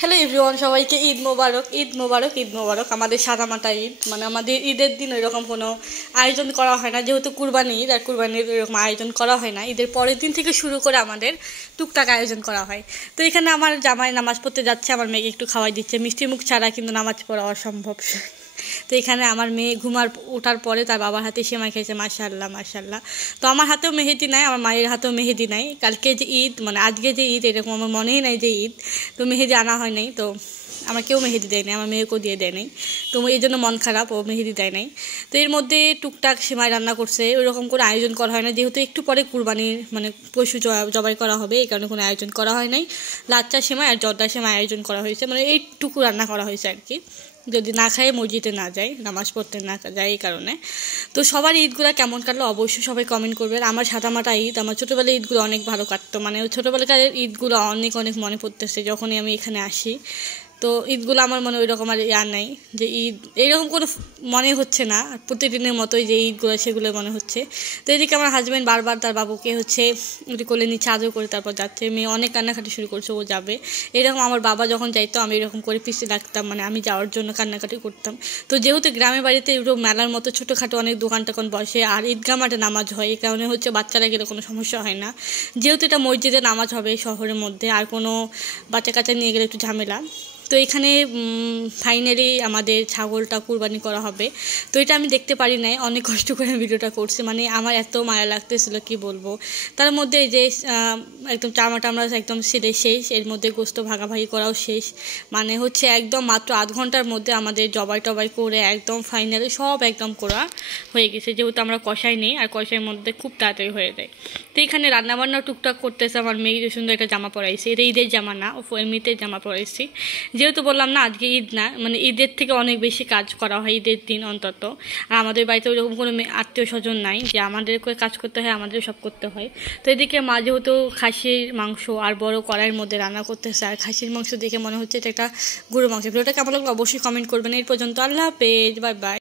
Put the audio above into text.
Hello everyone, সবাইকে ঈদ মোবারক। ঈদ মোবারক, ঈদ মোবারক। আমাদের সাদামাটা ঈদ, মানে আমাদের ঈদের দিন ওইরকম কোনো আয়োজন করা হয় না, যেহেতু কুরবানি ঈদ, আর কুরবানির ওইরকম আয়োজন করা হয় না। ঈদের পরের দিন থেকে শুরু করে আমাদের টুকটাক আয়োজন করা হয়। তো এখানে আমার জামাই নামাজ পড়তে যাচ্ছে, আমার মেয়েকে একটু খাওয়াই দিচ্ছে। মিষ্টি মুখ ছাড়া কিন্তু নামাজ পড়া অসম্ভব। তো এখানে আমার মেয়ে ওঠার পরে তার বাবার হাতে সেমাই খেয়েছে। মাশাআল্লাহ মাশাআল্লাহ। তো আমার হাতেও মেহেদি নাই, আমার মায়ের হাতেও মেহেদি নাই। কালকে যে ঈদ, মানে আজকে যে ঈদ, এরকম আমার মনেই নাই যে ঈদ। তো মেহেদি আনা হয় নাই, তো আমার কেউ মেহেদি দেয় নাই, আমার মেয়েকেও দিয়ে দেয় নাই। তো এই জন্য মন খারাপ, ও মেহেদি দেয় নাই। তো এর মধ্যে টুকটাক সেমাই রান্না করছে, ওইরকম করে আয়োজন করা হয় না, যেহেতু একটু পরে কুরবানির মানে পশু জবাই করা হবে, এই কারণে কোনো আয়োজন করা হয় নাই। লাচ্চা সেমাই আর জর্দা সেমাই আয়োজন করা হয়েছে, মানে এইটুকু রান্না করা হয়েছে আর কি, যদি না খায় মসজিদে না যায়, নামাজ পড়তে না যায়, এই কারণে। তো সবার ঈদগুলো কেমন কাটলো অবশ্যই সবাই কমেন্ট করবেন। আমার সাদামাটা ঈদ, আমার ছোটোবেলার ঈদগুলো অনেক ভালো কাটতো, মানে ছোটোবেলাকার ঈদগুলো অনেক অনেক মনে পড়তেছে যখনই আমি এখানে আসি। তো ঈদগুলো আমার মনে ওই রকম আর ইয়ার নাই যে ঈদ এইরকম কোনো মনে হচ্ছে না, প্রতিদিনের মতোই যে ঈদগুলো সেগুলো মনে হচ্ছে। তো এদিকে আমার হাজব্যান্ড বারবার তার বাবুকে ওটি কোলে নিচে আদর করে তারপর যাচ্ছে। মেয়ে অনেক কান্নাকাটি শুরু করছে, ও যাবে। এরকম আমার বাবা যখন যাইতো আমি এরকম করে পিছিয়ে রাখতাম, মানে আমি যাওয়ার জন্য কান্নাকাটি করতাম। তো যেহেতু গ্রামের বাড়িতে এরকম মেলার মতো ছোটোখাটো অনেক দোকান টোকান বসে, আর ঈদগাহ মাঠে নামাজ হয়, এই কারণে বাচ্চারা গেলে কোনো সমস্যা হয় না। যেহেতু এটা মসজিদে নামাজ হবে শহরের মধ্যে, আর কোনো বাচ্চা কাচ্চা নিয়ে গেলে একটু ঝামেলা। তো এখানে ফাইনালি আমাদের ছাগলটা কুরবানি করা হবে। তো এটা আমি দেখতে পারি নাই, অনেক কষ্ট করে ভিডিওটা করছি, মানে আমার এত মায়া লাগতেছিল কি বলবো। তার মধ্যে এই যে একদম চামড়া টামড়া একদম সেরে শেষ, এর মধ্যে গোস্ত ভাগাভাগি করাও শেষ, মানে একদম মাত্র আধ ঘন্টার মধ্যে আমাদের জবাই টবাই করে একদম ফাইনালি সব একদম করা হয়ে গেছে, যেহেতু আমরা কষাই নেই, আর কষাইয়ের মধ্যে খুব তাড়াতাড়ি হয়ে যায়। তো এখানে রান্নাবান্না টুকটাক করতেছে। আমার মেয়ে সুন্দর একটা জামা পরাইছি, এটা ঈদের জামা না, এমনিতে জামা পরাইছি, যেহেতু বললাম না আজকে ঈদ না, মানে ঈদের থেকে অনেক বেশি কাজ করা হয় ঈদের দিন অন্তত। আর আমাদের বাড়িতে ওইরকম কোনো আত্মীয় স্বজন নাই যে আমাদেরকে কাজ করতে হয়, আমাদের সব করতে হয়। তো এদিকে মা যেহেতু খাসির মাংস আর বড় কড়াইয়ের মধ্যে রান্না করতেছে, আর খাসির মাংস দেখে মনে হচ্ছে এটা একটা গরুর মাংস। ভিডিওটা কেমন লাগলো অবশ্যই কমেন্ট করবেন। এই পর্যন্ত, আল্লাহ হাফেজ, বাই বাই।